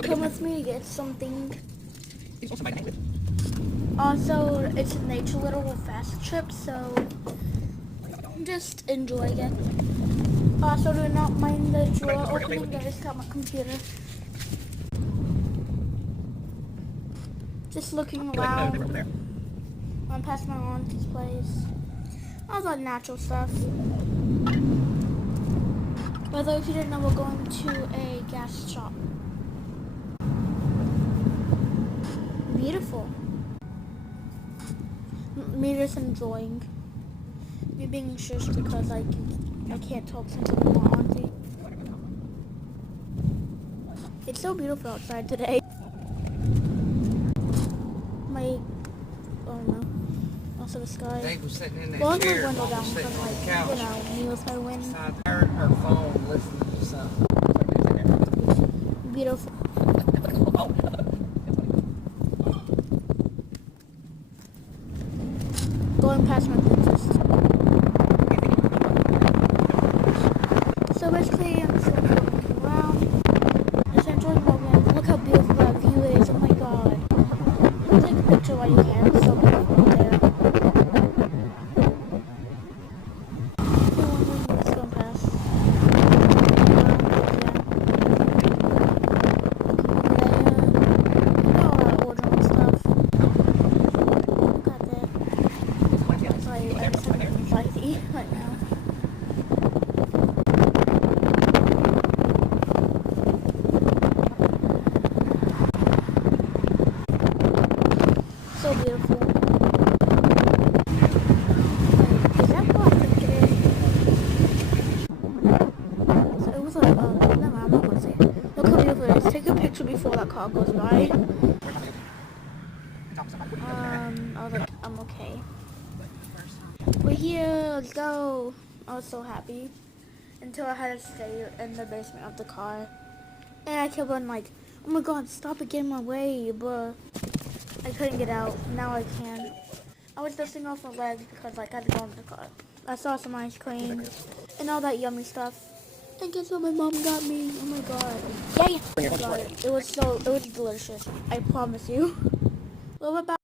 Come with me to get something. Also, it's a nature little fast trip, so just enjoy it. Also, do not mind the drawer opening. I just got my computer. Just looking around. I'm past my auntie's place. All that natural stuff. By the way, if you didn't know, we're going to a gas shop. Beautiful. Me just enjoying. Me being shush because I can't talk to my auntie. It's so beautiful outside today. Oh no. Also the sky. Dave was sitting in that Well, chair. my window Mom down was sitting because, on the like, couch. you know, me with my wind. Beside her phone listening to something. Beautiful. Going past my dentist. So basically, I'm just looking around. Just enjoying my wind. Look how beautiful that view is. Oh my god. Take a picture while you can. It's so beautiful out there. Just going past. Right now. So beautiful. Is that what I think it is? So it was like, never mind, I'm not gonna say it. Look how beautiful it is. Take a picture before that car goes by. I was like, I'm okay. We're here, let's go. I was so happy until I had to stay in the basement of the car. And I kept on like, oh my god, stop it, get in my way, but I couldn't get out. Now I can. I was dusting off my legs because like I had to go into the car. I saw some ice cream and all that yummy stuff. And guess what my mom got me? Oh my god. Yeah, I got it. It was delicious. I promise you. A little bit